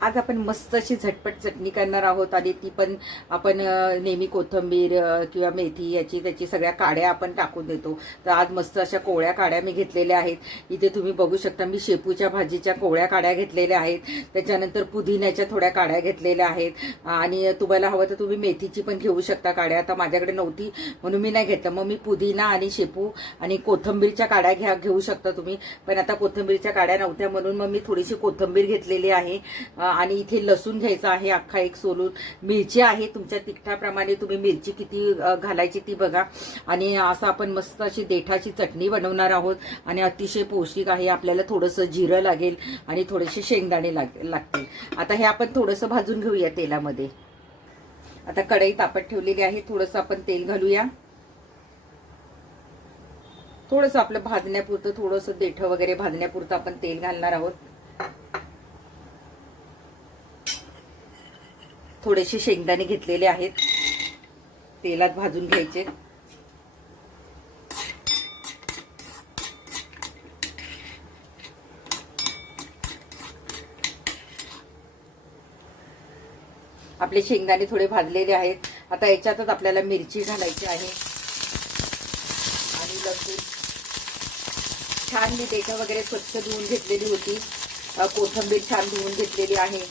आज आपण मस्त अशी झटपट चटणी करणार आहोत आणि ती पण आपण नेहमी कोथिंबीर किंवा मेथी याची त्याची सगळ्या काड्या आपण टाकून देतो. तर आज मस्त अशा कोवळ्या काड्या मी घेतलेल्या आहेत. इथे तुम्ही बघू शकता मी शेपूच्या भाजीच्या कोवळ्या काड्या घेतलेल्या आहेत. त्याच्यानंतर पुदिन्याच्या थोड्या काड्या घेतलेल्या आहेत आणि तुम्हाला हवं तर तुम्ही मेथीची पण घेऊ शकता काड्या. आता माझ्याकडे नव्हती म्हणून मी नाही घेतलं. मग मी पुदिना आणि शेपू आणि कोथिंबीरच्या काड्या घेऊ शकता तुम्ही. पण आता कोथिंबीरच्या काड्या नव्हत्या म्हणून मग मी थोडीशी कोथिंबीर घेतलेली आहे आणि इथे लसूण घ्यायचा आहे अख्खा एक सोलून. मिरची आहे तुमच्या तिखटाप्रमाणे तुम्ही मिरची किती घालायची ती बघा. आणि असं आपण मस्त अशी देठाची चटणी बनवणार आहोत आणि अतिशय पौष्टिक आहे. आपल्याला थोडंसं जिरं लागेल आणि थोडेसे शेंगदाणे लागतील. आता हे आपण थोडंसं भाजून घेऊया तेलामध्ये. आता कढई तापत ठेवलेली आहे. थोडंसं आपण तेल घालूया. थोडंसं आपलं भाजण्यापुरतं थोडंसं देठ वगैरे भाजण्यापुरतं आपण तेल घालणार आहोत. थोडेसे शेंगदाणे घेतलेले आहेत तेलात भाजून घ्यायचे. आपले शेंगदाणे थोडे भाजलेले आहेत. आता याच्यातच आपल्याला मिरची घालायची आहे आणि लसूण. छान मी देठ वगैरे स्वच्छ धुवून घेतलेली होती. कोथिंबीर छान धुवून घेतलेली आहे.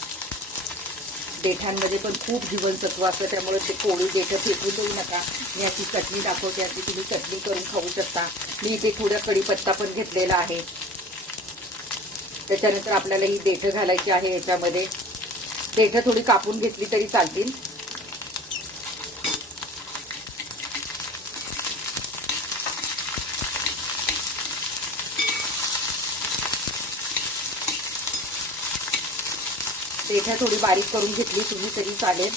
देठांमध्ये पण खूप जीवनसत्व असतं त्यामुळे ते कोळी देठ फेकून देऊ नका. मी याची चटणी दाखवते. याची तुम्ही चटणी करून खाऊ शकता. मी इथे थोडा कढीपत्ता पण घेतलेला आहे. त्याच्यानंतर आपल्याला ही देठ घालायची आहे याच्यामध्ये. देठ थोडी कापून घेतली तरी चालतील. देठ थोडी बारीक करून घेतली तुम्ही तरी चालेल.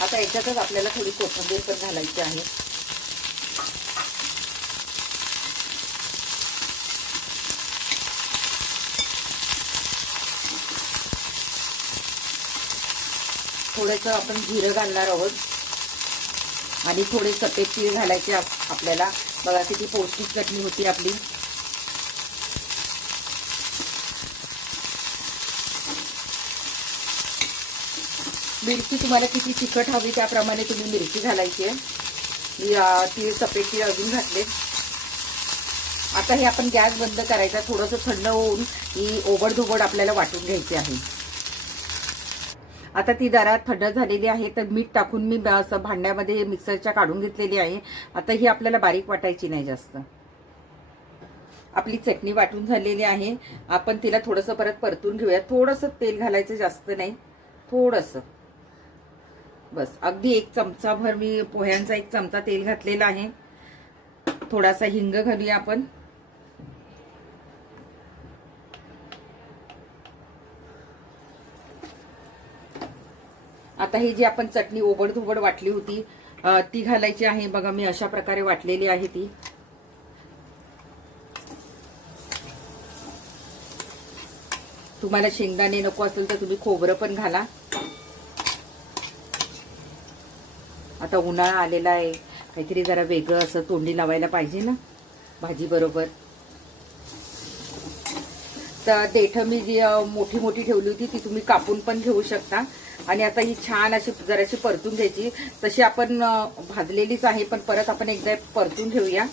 आता याच्यातच आपल्याला थोडी कोथिंबीर पण घालायची आहे. थोडंसं आपण जिरं घालणार आहोत आणि थोडे सफेद तीळ घालायचे आपल्याला. बघा किती पौष्टिक चटणी होती आपली. मिरची तुम्हाला किती तिखट हवी त्याप्रमाणे तुम्ही मिरची घालायची आहे. तीळ सफेद तीळ अजून घातले. आता हे आपण गॅस बंद करायचा. थोडंसं थंड होऊन ही ओबडधोबड आपल्याला वाटून घ्यायची आहे. आता ती जरा थंड झालेली आहे तर मीठ टाकून मी असं भांड्यामध्ये मिक्सरच्या काढून घेतलेली आहे. आता ही आपल्याला बारीक वाटायची नाही जास्त. आपली चटणी वाटून झालेली आहे. आपण तिला थोडंसं परत परतून घेऊया. थोडंसं तेल घालायचं जास्त नाही. थोडंसं बस अगदी एक चमचा भर मी पोह्यांचा एक चमचा तेल घातलेला आहे. थोडासा हिंग घालूया आपण. आता ही जी आपण चटणी ओबडधोबड वाटली होती ती घालायची आहे. बघा मी अशा प्रकारे वाटलेली आहे ती. तुम्हाला शेंगदाणे नको असेल तर तुम्ही खोबरं पण घाला. आता उन्हाळा आलेला आहे. काहीतरी जरा वेगळं असं तोंडी लावायला पाहिजे ना भाजी बरोबर. तर देठ मी जी मोठी मोठी ठेवली होती ती तुम्ही कापून पण घेऊ शकता. आणि आता ही छान अशी जराशी परतून घ्यायची. तशी आपण भाजलेलीच आहे पण परत आपण एकदा परतून घेऊया.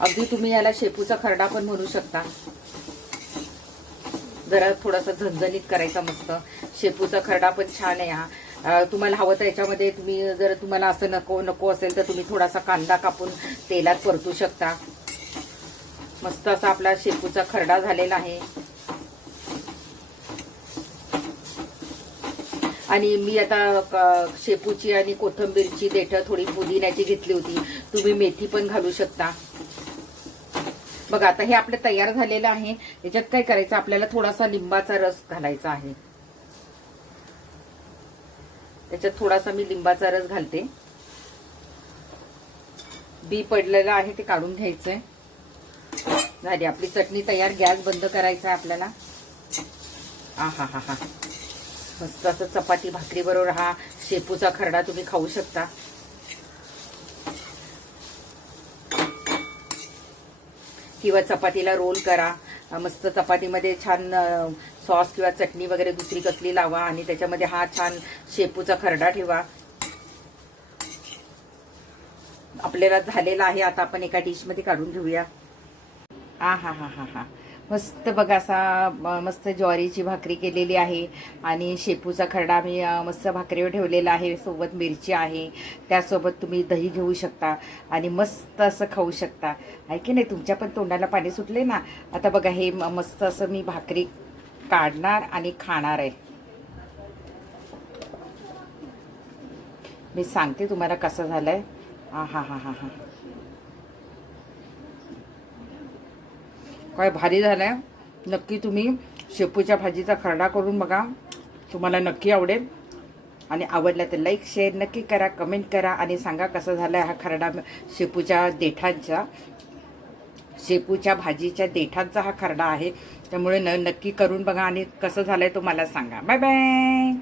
अगदी तुम्ही याला शेपूचा खरडा पण म्हणू शकता. जरा थोडासा झणझणीत करायचा मस्त. शेपूचा खरडा पण छान आहे हा. तुम्हाला हवं तर याच्यामध्ये तुम्ही जर तुम्हाला असं नको असेल तर तुम्ही थोडासा कांदा कापून तेलात परतू शकता. मस्त असा आपला शेपूचा खरडा झालेला आहे. आणि मी आता शेपूची आणि कोथिंबीरची देठ थोडी पुदिन्याची घेतली होती. तुम्ही मेथी पण घालू शकता. बघा आता हे आपलं तयार झालेलं आहे. याच्यात काय करायचं आपल्याला थोडासा लिंबाचा रस घालायचा आहे. त्याच्यात थोडासा मी लिंबाचा रस घालते. बी पडलेलं आहे ते काढून घ्यायचंय. झाली आपली चटणी तयार. गॅस बंद करायचा आहे आपल्याला. हा हा हा हा, मस्त असं चपाती भाकरी बरोबर हा शेपूचा खरडा तुम्ही खाऊ शकता. किंवा चपातीला रोल करा. मस्त चपातीमध्ये छान सॉस किंवा चटणी वगैरे दुसरी कसली लावा आणि त्याच्यामध्ये हा छान शेपूचा खरडा ठेवा. आपल्याला झालेला आहे. आता आपण एका डिशमध्ये काढून घेऊया. हा हा हा हा हा, मस्त बघा असा मस्त ज्वारीची भाकरी केलेली आहे आणि शेपूचा खरडा मी मस्त भाकरीवर ठेवलेला आहे. सोबत मिरची आहे, त्यासोबत तुम्ही दही घेऊ शकता आणि मस्त असं खाऊ शकता. आहे की नाही? तुमच्या पण तोंडाला पाणी सुटले ना. आता बघा हे मस्त असं मी भाकरी काढणार आणि खाणार आहे. मी सांगते तुम्हाला कसं झालंय. हा हा हा हा हा, काय भारी झालंय. नक्की तुम्ही शेपूच्या भाजीचा खरडा करून बघा, तुम्हाला नक्की आवडेल. आणि आवडला तर लाईक शेअर नक्की करा, कमेंट करा आणि सांगा कसं झालंय हा खरडा. शेपूच्या भाजीच्या देठांचा हा खरडा आहे. त्यामुळे नक्की करून बघा आणि कसं झालंय तो मला सांगा. Bye bye.